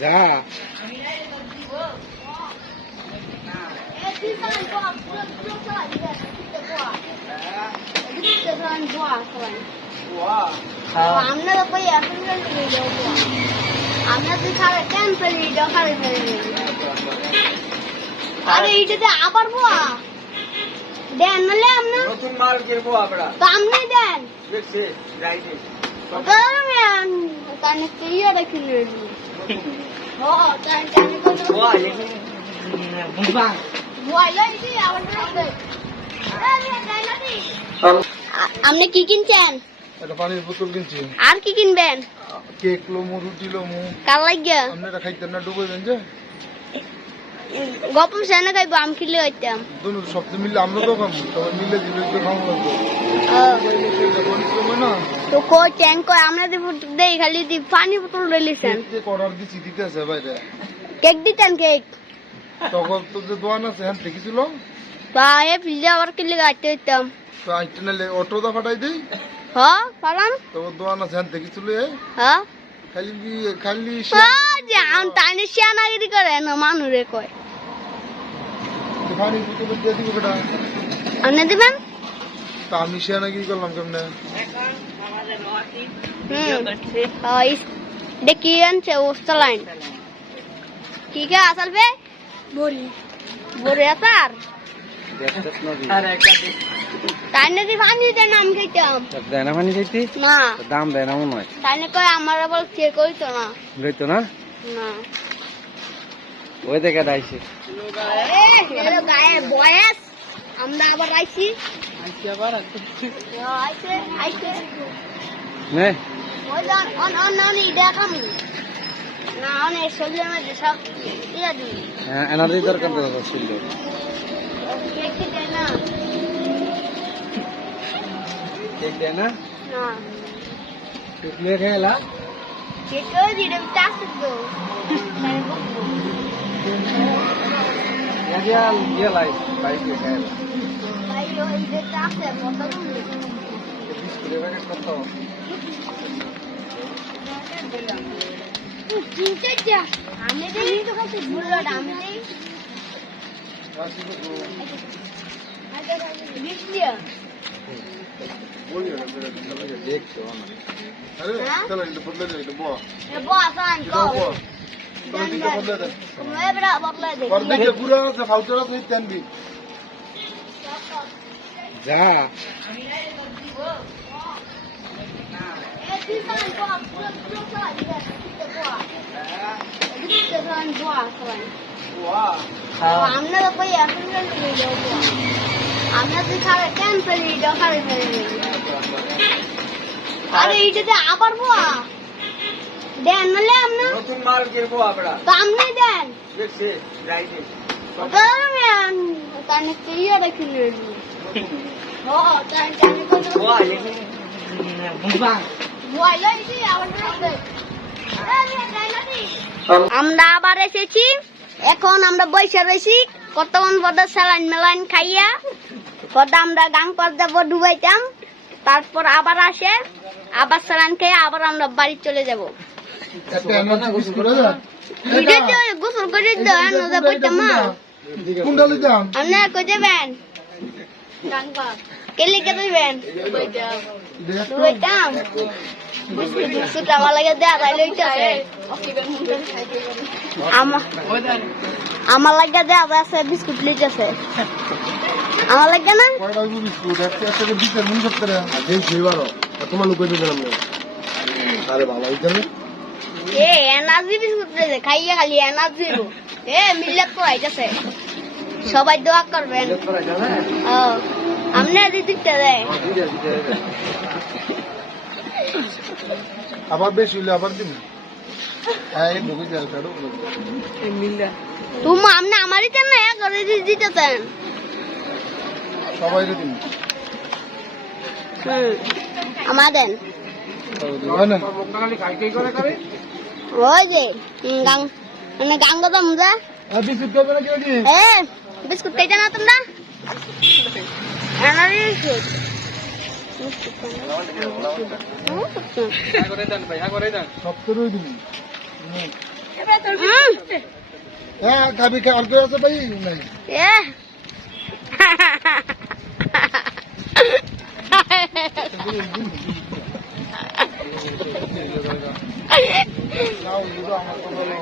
যা. আমরা তো কই এখন আমরা তো সারা ক্যান্সেল ভিডিও করে আরে এইটাতে আবার বোয়া দেন নালে আমরা নতুন মাল কিনবো আমরা। তো আপনি দেন। দেখছি ও আবার রাখবে আপনি কি কিনছেন? একটা পানির বোতল কিনছি। আর কি কিনবেন? কেক লোমু রুটি লোমু। কাল লাগিয়া? আপনারা খাইতেন না ডুবাইবেন যে। গপম সেনে খাইবো আম কিনলে হইতাম। দুনো সপ্তাহ মিললে আমরা তো খাব সবাই মিললে দিলে তো খাব না? তো কো ট্যাঙ্ক কই আমরা দি দেই খালি দি পানি বোতল রেলিছেন কেক অর্ডার দিছি দিতেছে বাইরে। কেক দিতেন কেক? তখন তো যে দোয়ান আছে হ্যাঁ দেখেছিল বা এ ফিল্ডে আবার কিনলে গাইতে হইতাম। তো আইতে নালে অটো দা ফাটাই দেই। হ পারাম তখন দোয়ান আছে হ্যাঁ দেখেছিল এ হ্যাঁ খালি খালি আম তাইনে শিয়ানাগিরি করে না মানুরে কয়। পানির বোতল দিয়ে দিব কেটা আনে দিবেন তা আমি সে নাকি করলাম কেমনে? হুম। দেখি আনছে? ওস্তালাইন কি কে আসল বে? বড়ি। বড়ি আসার তাইনে দি। পানি দেন আম খাইতাম? দেয় না পানি খাইতে? না। দাম দেয় না মনে হয়। তাইনে কয় আমার আবার কে কইতো না? লইতো না? না। ওই এর গায়ে বয়স আমরা আবার আইছি আইছে। আইছে নে। ওই যে অন অন অন ইডা খাম না অন এই সবজির মধ্যে সব ইয়া দিই। এনাদের দরকার তো ছিল। কেক কি দেয় না? কেক দেয় না? না। কেক নিয়ে খেলা কেক ওই তো ইয়াল ইয়ালাই বাইকে খেলা ভাই ওই যে চাষে কত তুমি বিস্কুটের প্যাকেট কত কিনতে যা আমি দেই তো কাছে বুড়াট আমি দেই দেখছ আরে হ্যাঁ? চলো এটা বদলে দেয় এটা বো এটা কো যা আমরা তো কই এখন আমরা তো সারা ক্যান্সেল ভিডিও করে আরে এইটাতে আবার বোয়া দেন নালে আমরা নতুন মাল কিনবো আমরা। তো আপনি দেন। দেখছি তানে কিয়া রাখিলে ও তানে কত বুঝবাং ভয় লাগছে আবার আমরা আবার এসেছি। এখন আমরা বসে রয়েছি কতক্ষণ পর্দা স্যালাইন মেলাইন খাইয়া। পর্দা আমরা গাং পর্দা ডুবাইতাম। তারপর আবার আসে। আবার স্যালাইন খেয়ে আবার আমরা বাড়ি চলে যাব। গোসল করে নজা কই কে লিখে দিবেন লাগে দেয়া তাই লইতাছে আমার লাগে দেয়া আছে বিস্কুট লইতাছে আমার লাগে না কয়টা বিস্কুট একটা একটা তোমার লোক কই দিলাম আরে বাবা এইখানে এ এনার্জি বিস্কুট রয়েছে খাইয়ে খালি এনার্জি এ মিল্লাত তো আইতাছে সবাই দোয়া করবেন। ও আমনে দেয় আবার বেশি হইলে আবার দিন এই ঢুকে যায় কারও তুমি আমনে আমারই চান না এক করে দি দিতেছেন? সবাই দিন আমাদের ওই যে হুম, গাং মানে গাং গদম যা আর বিস্কুট খাবে না কেউ এ বিস্কুট খাইতে না তোমরা ব্যানারই শেষ করে দেন ভাই করে দেন সপ্তাহে দিবি হ্যাঁ খাবি আর কেউ আছে ভাই নাই এ নাও, দুটো আমার তো বলো।